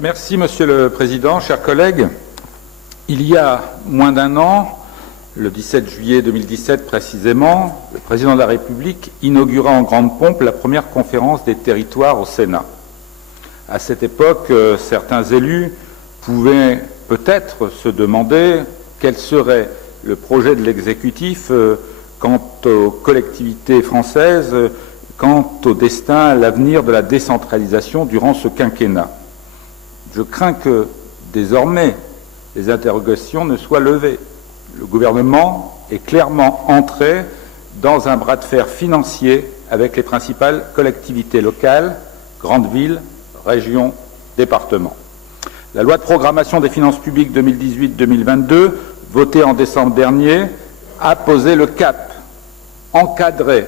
Merci Monsieur le Président, chers collègues. Il y a moins d'un an, le 17 juillet 2017 précisément, le Président de la République inaugura en grande pompe la première conférence des territoires au Sénat. À cette époque, certains élus pouvaient peut-être se demander quel serait le projet de l'exécutif quant aux collectivités françaises, quant au destin, à l'avenir de la décentralisation durant ce quinquennat. Je crains que, désormais, les interrogations ne soient levées. Le gouvernement est clairement entré dans un bras de fer financier avec les principales collectivités locales, grandes villes, régions, départements. La loi de programmation des finances publiques 2018-2022, votée en décembre dernier, a posé le cap, encadré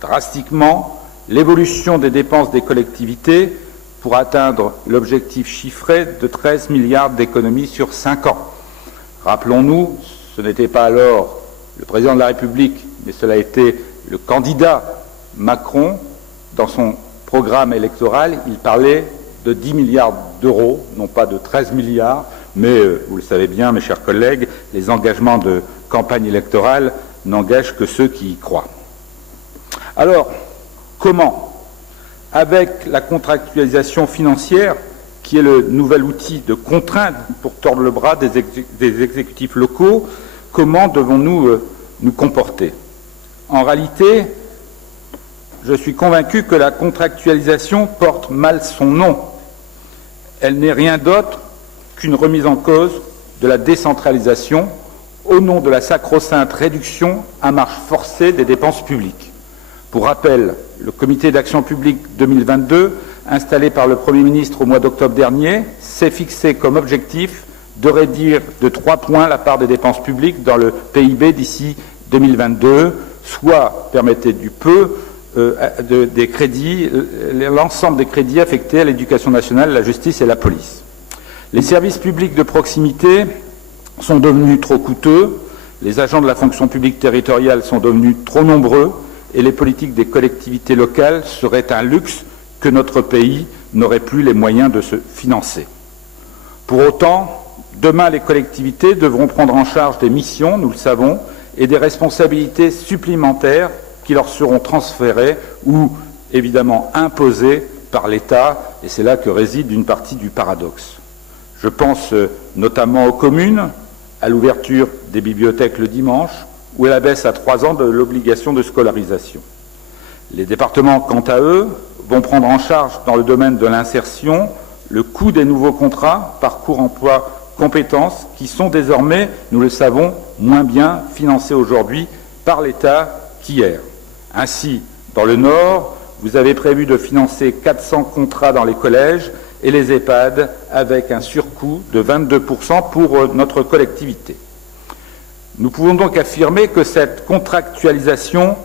drastiquement l'évolution des dépenses des collectivités pour atteindre l'objectif chiffré de 13 milliards d'économies sur 5 ans. Rappelons-nous, ce n'était pas alors le président de la République, mais cela a été le candidat Macron. Dans son programme électoral, il parlait de 10 milliards d'euros, non pas de 13 milliards, mais vous le savez bien, mes chers collègues, les engagements de campagne électorale n'engagent que ceux qui y croient. Alors, comment ? Avec la contractualisation financière, qui est le nouvel outil de contrainte pour tordre le bras des exécutifs locaux, comment devons-nous nous comporter? En réalité, je suis convaincu que la contractualisation porte mal son nom. Elle n'est rien d'autre qu'une remise en cause de la décentralisation au nom de la sacro-sainte réduction à marche forcée des dépenses publiques. Pour rappel, le comité d'action publique 2022, installé par le Premier ministre au mois d'octobre dernier, s'est fixé comme objectif de réduire de 3 points la part des dépenses publiques dans le PIB d'ici 2022, soit, permettez du peu, des crédits, l'ensemble des crédits affectés à l'éducation nationale, la justice et la police. Les services publics de proximité sont devenus trop coûteux, les agents de la fonction publique territoriale sont devenus trop nombreux, et les politiques des collectivités locales seraient un luxe que notre pays n'aurait plus les moyens de se financer. Pour autant, demain, les collectivités devront prendre en charge des missions, nous le savons, et des responsabilités supplémentaires qui leur seront transférées ou, évidemment, imposées par l'État, et c'est là que réside une partie du paradoxe. Je pense notamment aux communes, à l'ouverture des bibliothèques le dimanche, ou à la baisse à 3 ans de l'obligation de scolarisation. Les départements, quant à eux, vont prendre en charge dans le domaine de l'insertion le coût des nouveaux contrats parcours emploi compétences qui sont désormais, nous le savons, moins bien financés aujourd'hui par l'État qu'hier. Ainsi, dans le Nord, vous avez prévu de financer 400 contrats dans les collèges et les EHPAD avec un surcoût de 22% pour notre collectivité. Nous pouvons donc affirmer que cette contractualisation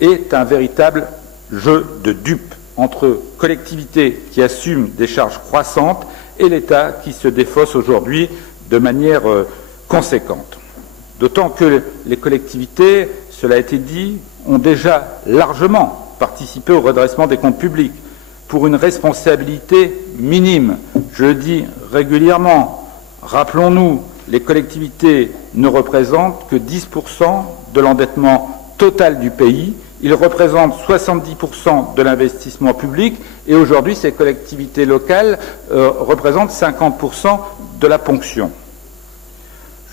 est un véritable jeu de dupes entre collectivités qui assument des charges croissantes et l'État qui se défausse aujourd'hui de manière conséquente. D'autant que les collectivités, cela a été dit, ont déjà largement participé au redressement des comptes publics pour une responsabilité minime. Je le dis régulièrement, rappelons-nous, les collectivités ne représentent que 10% de l'endettement total du pays. Ils représentent 70% de l'investissement public et aujourd'hui, ces collectivités locales représentent 50% de la ponction.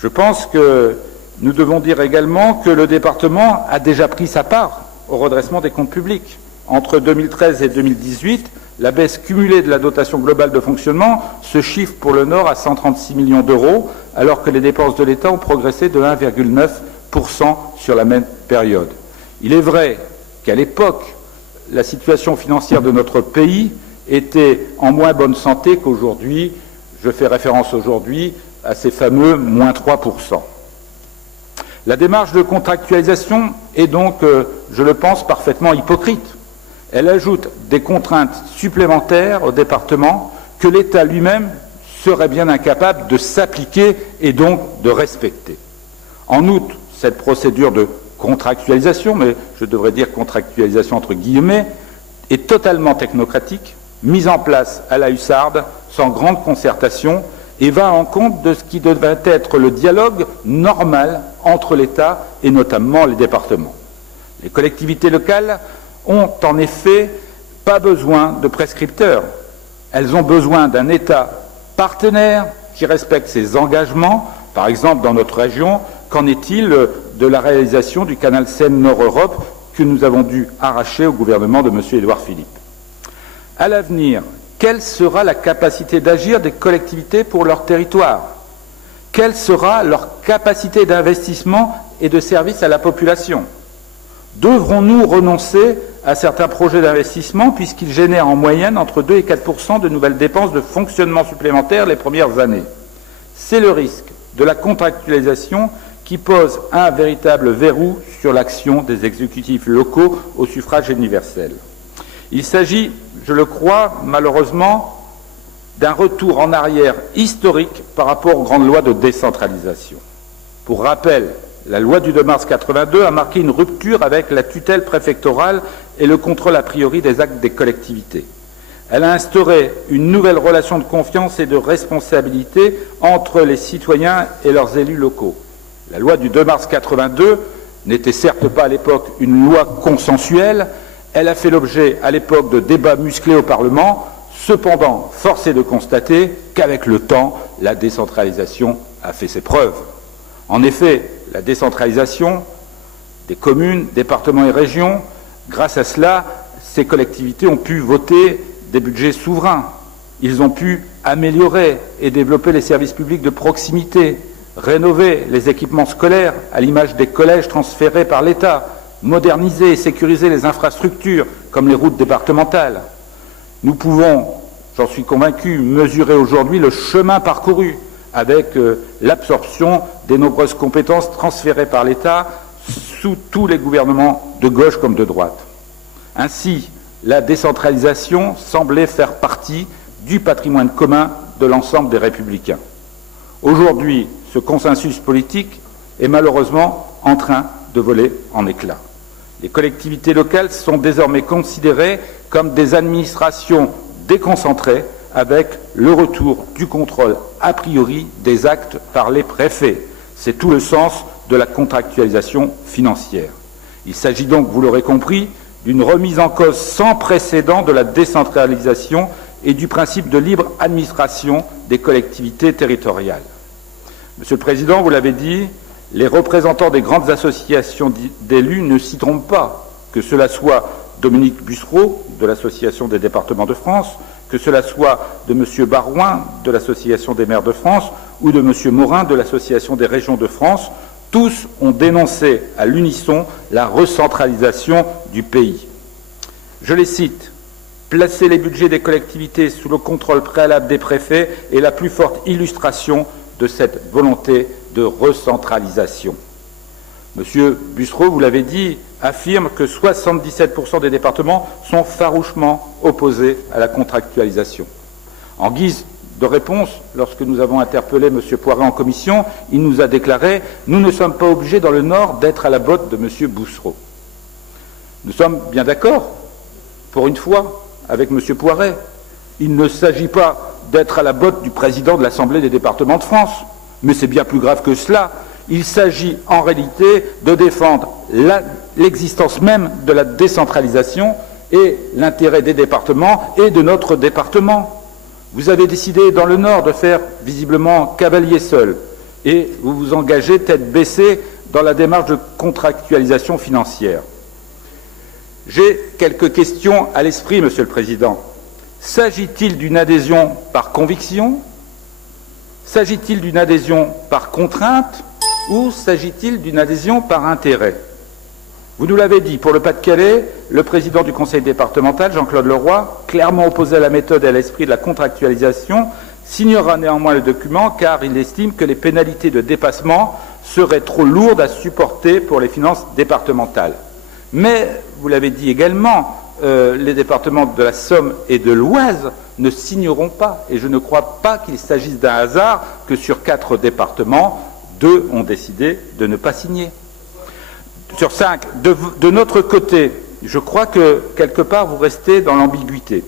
Je pense que nous devons dire également que le département a déjà pris sa part au redressement des comptes publics. Entre 2013 et 2018, la baisse cumulée de la dotation globale de fonctionnement se chiffre pour le Nord à 136 millions d'euros, alors que les dépenses de l'État ont progressé de 1,9% sur la même période. Il est vrai qu'à l'époque, la situation financière de notre pays était en moins bonne santé qu'aujourd'hui. Je fais référence aujourd'hui à ces fameux moins 3%. La démarche de contractualisation est donc, je le pense, parfaitement hypocrite. Elle ajoute des contraintes supplémentaires au département que l'État lui-même serait bien incapable de s'appliquer et donc de respecter. En outre, cette procédure de contractualisation, mais je devrais dire contractualisation entre guillemets, est totalement technocratique, mise en place à la hussarde, sans grande concertation et va à l'encontre de ce qui devrait être le dialogue normal entre l'État et notamment les départements. Les collectivités locales ont en effet pas besoin de prescripteurs. Elles ont besoin d'un État partenaire qui respecte ses engagements. Par exemple, dans notre région, qu'en est-il de la réalisation du canal Seine-Nord-Europe que nous avons dû arracher au gouvernement de M. Édouard Philippe? À l'avenir, quelle sera la capacité d'agir des collectivités pour leur territoire? Quelle sera leur capacité d'investissement et de service à la population? Devrons-nous renoncer à certains projets d'investissement puisqu'ils génèrent en moyenne entre 2 et 4% de nouvelles dépenses de fonctionnement supplémentaires les premières années? C'est le risque de la contractualisation qui pose un véritable verrou sur l'action des exécutifs locaux au suffrage universel. Il s'agit, je le crois, malheureusement, d'un retour en arrière historique par rapport aux grandes lois de décentralisation. Pour rappel, la loi du 2 mars 82 a marqué une rupture avec la tutelle préfectorale et le contrôle a priori des actes des collectivités. Elle a instauré une nouvelle relation de confiance et de responsabilité entre les citoyens et leurs élus locaux. La loi du 2 mars 82 n'était certes pas à l'époque une loi consensuelle, elle a fait l'objet à l'époque de débats musclés au Parlement. Cependant, force est de constater qu'avec le temps, la décentralisation a fait ses preuves. En effet, la décentralisation des communes, départements et régions, grâce à cela, ces collectivités ont pu voter des budgets souverains. Ils ont pu améliorer et développer les services publics de proximité, rénover les équipements scolaires à l'image des collèges transférés par l'État, moderniser et sécuriser les infrastructures comme les routes départementales. Nous pouvons, j'en suis convaincu, mesurer aujourd'hui le chemin parcouru avec l'absorption des nombreuses compétences transférées par l'État sous tous les gouvernements de gauche comme de droite. Ainsi, la décentralisation semblait faire partie du patrimoine commun de l'ensemble des républicains. Aujourd'hui, ce consensus politique est malheureusement en train de voler en éclats. Les collectivités locales sont désormais considérées comme des administrations déconcentrées avec le retour du contrôle a priori des actes par les préfets. C'est tout le sens de la contractualisation financière. Il s'agit donc, vous l'aurez compris, d'une remise en cause sans précédent de la décentralisation et du principe de libre administration des collectivités territoriales. Monsieur le Président, vous l'avez dit, les représentants des grandes associations d'élus ne s'y trompent pas, que cela soit Dominique Bussereau de l'Association des départements de France, que cela soit de M. Barouin de l'Association des maires de France ou de M. Morin de l'Association des régions de France, tous ont dénoncé à l'unisson la recentralisation du pays. Je les cite. Placer les budgets des collectivités sous le contrôle préalable des préfets est la plus forte illustration de cette volonté de recentralisation. Monsieur Bussereau, vous l'avez dit, affirme que 77% des départements sont farouchement opposés à la contractualisation. En guise de réponse, lorsque nous avons interpellé M. Poiret en commission, il nous a déclaré « Nous ne sommes pas obligés dans le Nord d'être à la botte de M. Bussereau ». Nous sommes bien d'accord, pour une fois, avec M. Poiret. Il ne s'agit pas d'être à la botte du président de l'Assemblée des départements de France, mais c'est bien plus grave que cela. Il s'agit en réalité de défendre l'existence même de la décentralisation et l'intérêt des départements et de notre département. Vous avez décidé dans le Nord de faire visiblement cavalier seul et vous vous engagez tête baissée dans la démarche de contractualisation financière. J'ai quelques questions à l'esprit, Monsieur le Président. S'agit-il d'une adhésion par conviction? S'agit-il d'une adhésion par contrainte? Ou s'agit-il d'une adhésion par intérêt? Vous nous l'avez dit, pour le Pas-de-Calais, le président du conseil départemental, Jean-Claude Leroy, clairement opposé à la méthode et à l'esprit de la contractualisation, signera néanmoins le document car il estime que les pénalités de dépassement seraient trop lourdes à supporter pour les finances départementales. Mais, vous l'avez dit également, les départements de la Somme et de l'Oise ne signeront pas, et je ne crois pas qu'il s'agisse d'un hasard que sur 4 départements, 2 ont décidé de ne pas signer. Sur 5, de notre côté, je crois que quelque part vous restez dans l'ambiguïté.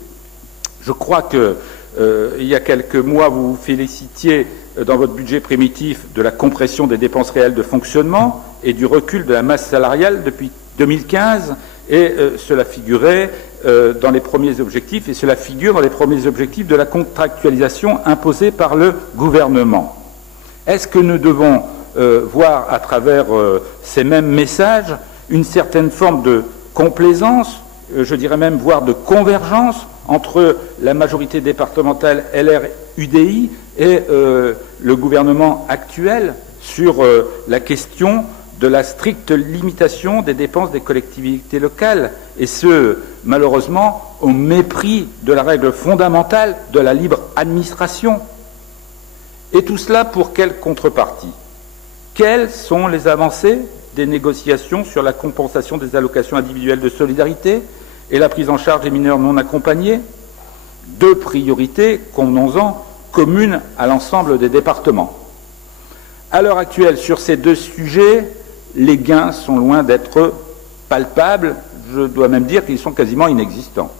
Je crois que Il y a quelques mois, vous vous félicitiez dans votre budget primitif de la compression des dépenses réelles de fonctionnement et du recul de la masse salariale depuis 2015, et cela figurait dans les premiers objectifs, et cela figure dans les premiers objectifs de la contractualisation imposée par le gouvernement. Est-ce que nous devons voir à travers ces mêmes messages une certaine forme de complaisance, je dirais même voire de convergence entre la majorité départementale LR-UDI et le gouvernement actuel sur la question de la stricte limitation des dépenses des collectivités locales, et ce, malheureusement, au mépris de la règle fondamentale de la libre administration. Et tout cela pour quelle contrepartie? Quelles sont les avancées des négociations sur la compensation des allocations individuelles de solidarité et la prise en charge des mineurs non accompagnés? Deux priorités, convenons-en, communes à l'ensemble des départements. À l'heure actuelle, sur ces deux sujets, les gains sont loin d'être palpables, je dois même dire qu'ils sont quasiment inexistants.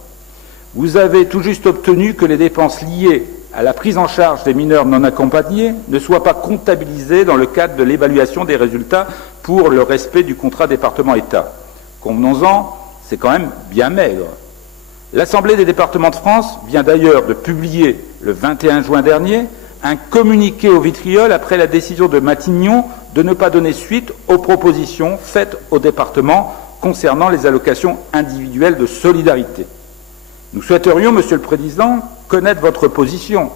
Vous avez tout juste obtenu que les dépenses liées à la prise en charge des mineurs non accompagnés ne soient pas comptabilisées dans le cadre de l'évaluation des résultats pour le respect du contrat département-État. Convenons-en, c'est quand même bien maigre. L'Assemblée des départements de France vient d'ailleurs de publier, le 21 juin dernier, un communiqué au vitriol après la décision de Matignon de ne pas donner suite aux propositions faites au département concernant les allocations individuelles de solidarité. Nous souhaiterions, Monsieur le Président, connaître votre position.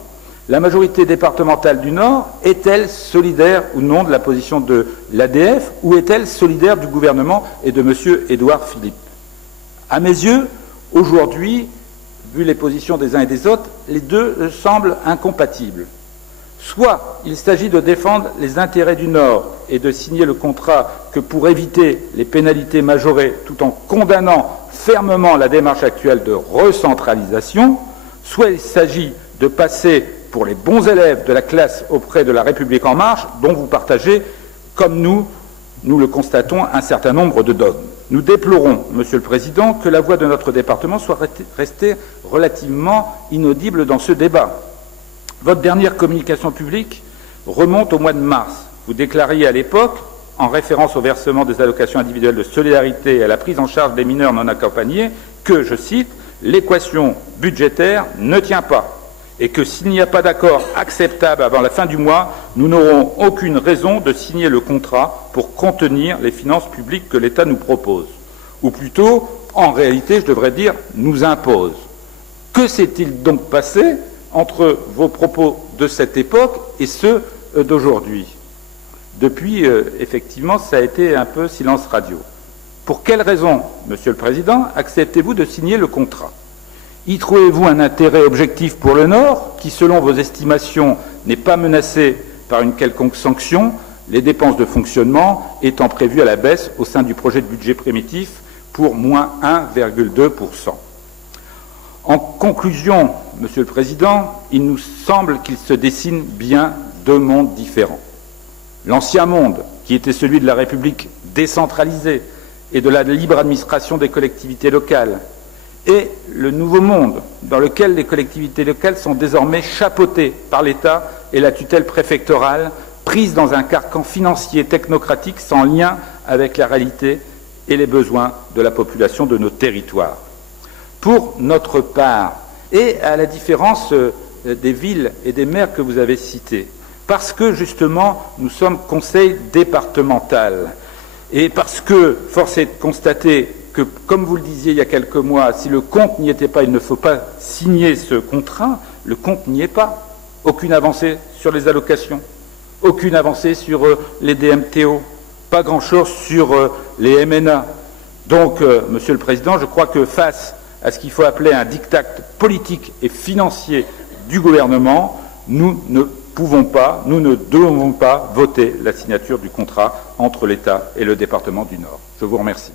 La majorité départementale du Nord est-elle solidaire ou non de la position de l'ADF, ou est-elle solidaire du gouvernement et de Monsieur Édouard Philippe? À mes yeux, aujourd'hui, vu les positions des uns et des autres, les deux semblent incompatibles. Soit il s'agit de défendre les intérêts du Nord et de signer le contrat que pour éviter les pénalités majorées tout en condamnant fermement la démarche actuelle de recentralisation, soit il s'agit de passer pour les bons élèves de la classe auprès de la République en marche, dont vous partagez, comme nous le constatons, un certain nombre de dogmes. Nous déplorons, Monsieur le Président, que la voix de notre département soit restée relativement inaudible dans ce débat. Votre dernière communication publique remonte au mois de mars. Vous déclariez à l'époque, en référence au versement des allocations individuelles de solidarité et à la prise en charge des mineurs non accompagnés, que, je cite, « l'équation budgétaire ne tient pas » et que s'il n'y a pas d'accord acceptable avant la fin du mois, nous n'aurons aucune raison de signer le contrat pour contenir les finances publiques que l'État nous propose. Ou plutôt, en réalité, je devrais dire, nous impose. Que s'est-il donc passé entre vos propos de cette époque et ceux d'aujourd'hui? Depuis, effectivement, ça a été un peu silence radio. Pour quelles raisons, Monsieur le Président, acceptez-vous de signer le contrat? Y trouvez-vous un intérêt objectif pour le Nord, qui, selon vos estimations, n'est pas menacé par une quelconque sanction, les dépenses de fonctionnement étant prévues à la baisse au sein du projet de budget primitif pour moins 1,2%. En conclusion, Monsieur le Président, il nous semble qu'il se dessine bien deux mondes différents. L'ancien monde, qui était celui de la République décentralisée et de la libre administration des collectivités locales, et le nouveau monde, dans lequel les collectivités locales sont désormais chapeautées par l'État et la tutelle préfectorale, prises dans un carcan financier technocratique sans lien avec la réalité et les besoins de la population de nos territoires. Pour notre part, et à la différence des villes et des maires que vous avez cités, parce que justement nous sommes conseil départemental, et parce que force est de constater que, comme vous le disiez il y a quelques mois, si le compte n'y était pas, il ne faut pas signer ce contrat, le compte n'y est pas. Aucune avancée sur les allocations, aucune avancée sur les DMTO, pas grand-chose sur les MNA. Donc, Monsieur le Président, je crois que face à ce qu'il faut appeler un diktat politique et financier du gouvernement, nous ne pouvons pas, nous ne devons pas voter la signature du contrat entre l'État et le département du Nord. Je vous remercie.